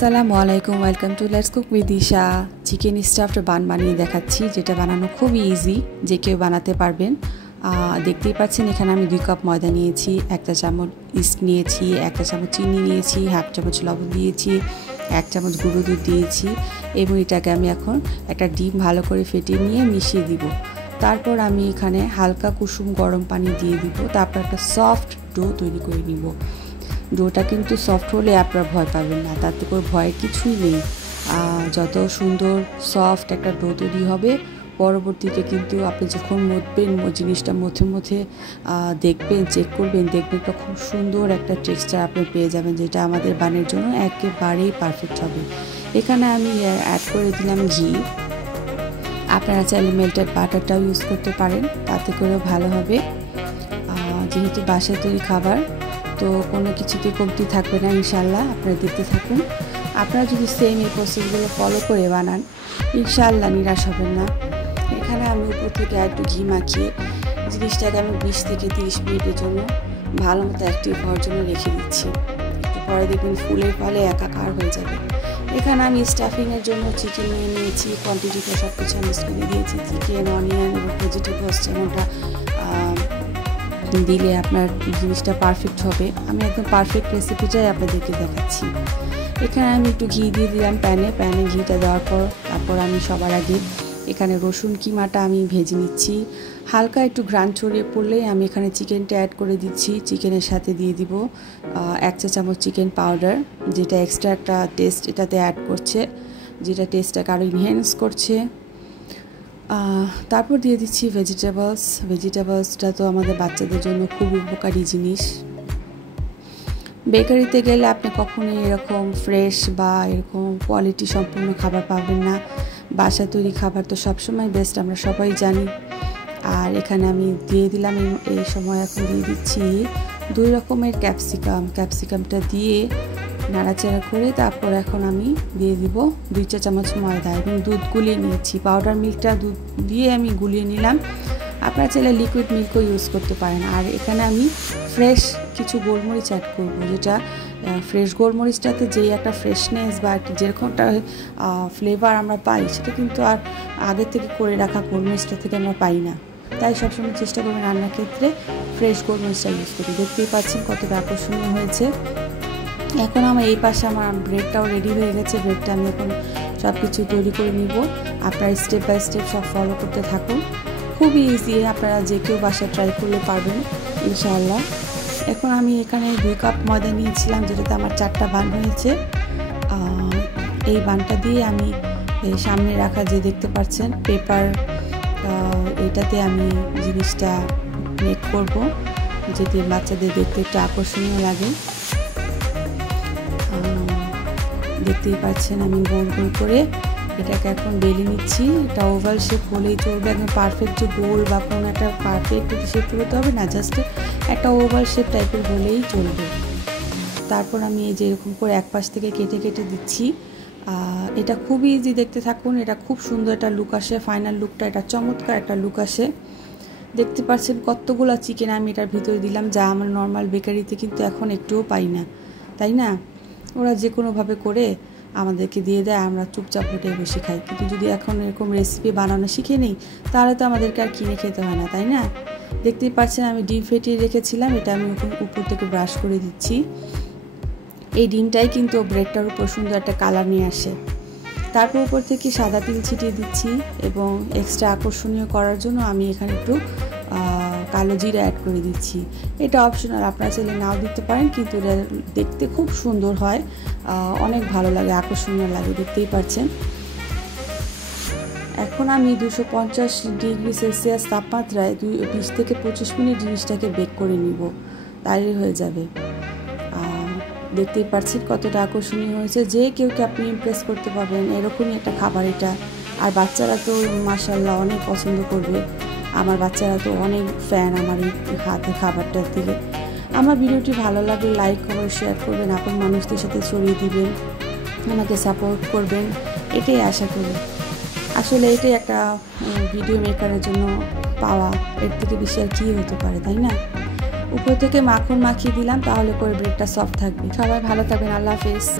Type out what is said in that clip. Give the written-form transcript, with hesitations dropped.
আসসালামু আলাইকুম, welcome to let's cook with Disha. Chicken stuffed bun বানিয়ে দেখাচ্ছি, যেটা বানানো খুবই ইজি, যে কেউ বানাতে পারবেন। দেখতেই পাচ্ছেন এখানে আমি 2 কাপ ময়দা নিয়েছি, 1 চামচ ইস্ট নিয়েছি, 1 চামচ চিনি নিয়েছি, 1/2 চামচ লবণ দিয়েছি, 1 চামচ গুঁড়ো দুধ দিয়েছি এবং এটাকে আমি এখন একটা ডিম ভালো করে ফেটিয়ে নিয়ে মিশিয়ে দিব। তারপর আমি এখানে হালকা কুসুম গরম পানি দিয়ে দিব। তারপর একটা সফট ডো তৈরি করে নিব। ডোটা কিন্তু সফট হলে আপনারা ভয় পাবেন না, তাতে করে ভয়ের কিছুই নেই। যত সুন্দর সফট একটা ডো তৈরি হবে, পরবর্তীতে কিন্তু আপনি যখন মথবেন জিনিসটা মধ্যে দেখবেন, চেক করবেন, দেখবেন তো খুব সুন্দর একটা টেক্সচার আপনি পেয়ে যাবেন, যেটা আমাদের বানের জন্য একেবারেই পারফেক্ট হবে। এখানে আমি অ্যাড করে দিলাম ঘি। আপনারা চাইলে মেল্টেড বাটারটাও ইউজ করতে পারেন, তাতে করেও ভালো হবে। যেহেতু বাসায় তৈরি খাবার, তো কোনো কিছুতে কমতি থাকবে না ইনশাল্লাহ। আপনারা দেখতে থাকুন। আপনারা যদি সেম এই প্রসেসগুলো ফলো করে বানান, ইনশাল্লাহ নিরাশ হবেন না। এখানে আমি উপর থেকে একটু ঘি মাখিয়ে জিনিসটাকে আমি 20 থেকে 30 মিনিটের জন্য ভালো মতো অ্যাক্টিভ হওয়ার জন্য রেখে দিচ্ছি। একটু পরে দেখবেন ফুলের ফলে একাকার হয়ে যাবে। এখানে আমি স্টাফিংয়ের জন্য চিকেন নিয়ে নিয়েছি, কোয়ান্টিটিটা সব কিছু আমি স্কুলে দিয়েছি। চিকেন, অনিয়ন এবং ভেজিটেবলস যেমনটা দিলে আপনার জিনিসটা পারফেক্ট হবে। আমি একদম পারফেক্ট রেসিপিটাই আপনাদেরকে দেখাচ্ছি। এখানে আমি একটু ঘি দিয়ে দিলাম প্যানে ঘিটা দেওয়ার পর তারপর আমি সবার আগে এখানে রসুন কিমাটা আমি ভেজে নিচ্ছি। হালকা একটু ঘ্রাণ ছড়িয়ে পড়লেই আমি এখানে চিকেনটা অ্যাড করে দিচ্ছি। চিকেনের সাথে দিয়ে দিব 1 চা চামচ চিকেন পাউডার, যেটা এক্সট্রা একটা টেস্ট এটাতে অ্যাড করছে, যেটা টেস্টটাকে আরও ইনহ্যান্স করছে। তারপর দিয়ে দিচ্ছি ভেজিটেবলসটা তো আমাদের বাচ্চাদের জন্য খুব উপকারী জিনিস। বেকারিতে গেলে আপনি কখনোই এরকম ফ্রেশ বা এরকম কোয়ালিটি সম্পূর্ণ খাবার পাবেন না। বাসা তৈরি খাবার তো সবসময় বেস্ট, আমরা সবাই জানি। আর এখানে আমি দিয়ে দিলাম এই সময় এখন দিয়ে দিচ্ছি 2 রকমের ক্যাপসিকামটা দিয়ে নাড়াচাড়া করে তারপর এখন আমি দিয়ে দিব 2 চা চামচ ময়দা এবং দুধ গুলিয়ে নিয়েছি। পাউডার মিল্কটা দুধ দিয়ে আমি গুলিয়ে নিলাম। আপনারা চাইলে লিকুইড মিল্কও ইউজ করতে পারেন। আর এখানে আমি ফ্রেশ কিছু গোলমরিচ অ্যাড করব, যেটা ফ্রেশ গোলমরিচটাতে যেই একটা ফ্রেশনেস বা যেরকমটা ফ্লেভার আমরা পাই, সেটা কিন্তু আর আগের থেকে করে রাখা গোলমরিচটা থেকে আমরা পাই না। তাই সবসময় চেষ্টা করবেন রান্নার ক্ষেত্রে ফ্রেশ গোলমরিচটা ইউজ করতে। দেখতেই পাচ্ছেন কতটা আকর্ষণীয় হয়েছে। এখন আমার এই পাশে আমার ব্রেডটাও রেডি হয়ে গেছে। ব্রেডটা আমি এখন সব কিছু তৈরি করে নিব। আপনারা স্টেপ বাই স্টেপ সব ফলো করতে থাকুন। খুবই ইজি, আপনারা যে কেউ বাসায় ট্রাই করলে পারবেন ইনশাআল্লাহ। এখন আমি এখানে 2 কাপ ময়দা নিয়েছিলাম, যেটাতে আমার 4টা বান হয়েছে। এই বানটা দিয়ে আমি এই সামনে রাখা যে দেখতে পাচ্ছেন পেপার, এটাতে আমি জিনিসটা মেক করব, যেটি বাচ্চাদের দেখতে একটু আকর্ষণীয় লাগে। দেখতেই পাচ্ছেন আমি গোল গোল করে এটাকে এখন বেলে নিচ্ছি। এটা ওভাল শেপ হলেই চলবে, একদম পারফেক্ট যে গোল বা কোনো একটা পারফেক্ট শেপ করতে হবে না, জাস্ট একটা ওভাল শেপ টাইপের হলেই চলবে। তারপর আমি এই যে এরকম করে এক পাশ থেকে কেটে দিচ্ছি। এটা খুবই ইজি, দেখতে থাকুন। এটা খুব সুন্দর একটা লুক আসে, ফাইনাল লুকটা এটা চমৎকার একটা লুক আসে। দেখতে পাচ্ছেন কতগুলো চিকেন আমি এটার ভিতরে দিলাম, যা আমরা নর্মাল বেকারিতে কিন্তু এখন একটুও পাই না, তাই না? ওরা যে কোনোভাবে করে আমাদেরকে দিয়ে দেয়, আমরা চুপচাপ হেঁটে বসে খাই। কিন্তু যদি এখন এরকম রেসিপি বানানো শিখে নিই, তাহলে তো আমাদেরকে আর কিনে খেতে হয় না, তাই না? দেখতেই পাচ্ছেন আমি ডিম ফেটিয়ে রেখেছিলাম, এটা আমি উপর থেকে ব্রাশ করে দিচ্ছি। এই ডিমটাই কিন্তু ব্রেডটার উপর সুন্দর একটা কালার নিয়ে আসে। তারপর উপর থেকে সাদা তিল ছিটিয়ে দিচ্ছি এবং এক্সট্রা আকর্ষণীয় করার জন্য আমি এখানে একটু কালো জিরা অ্যাড করে দিচ্ছি। এটা অপশনাল, আপনারা চাইলে নাও দিতে পারেন, কিন্তু এটা দেখতে খুব সুন্দর হয়, অনেক ভালো লাগে, আকর্ষণীয় লাগে, দেখতেই পাচ্ছেন। এখন আমি 250 ডিগ্রি সেলসিয়াস তাপমাত্রায় 20 থেকে 25 মিনিট জিনিসটাকে বেক করে নিব, তাহলেই হয়ে যাবে। দেখতেই পাচ্ছেন কতটা আকর্ষণীয় হয়েছে, যে কেউকে আপনি ইমপ্রেস করতে পারবেন এরকমই একটা খাবার এটা। আর বাচ্চারা তো মাশাআল্লাহ অনেক পছন্দ করবে। আমার বাচ্চারা তো অনেক ফ্যান আমার এই হাতে খাবারটার দিকে। আমার ভিডিওটি ভালো লাগলে লাইক, কমেন্ট, শেয়ার করবেন, আপন মানুষদের সাথে ছড়িয়ে দিবেন, আমাকে সাপোর্ট করবেন, এটাই আশা করি। আসলে এটাই একটা ভিডিও মেকারের জন্য পাওয়া, এর থেকে বেশি আর কী হতে পারে, তাই না? উপর থেকে মাখন মাখিয়ে দিলাম, তাহলে করে ব্রেডটা সফট থাকবে। সবাই ভালো থাকবেন, আল্লাহ হাফেজ।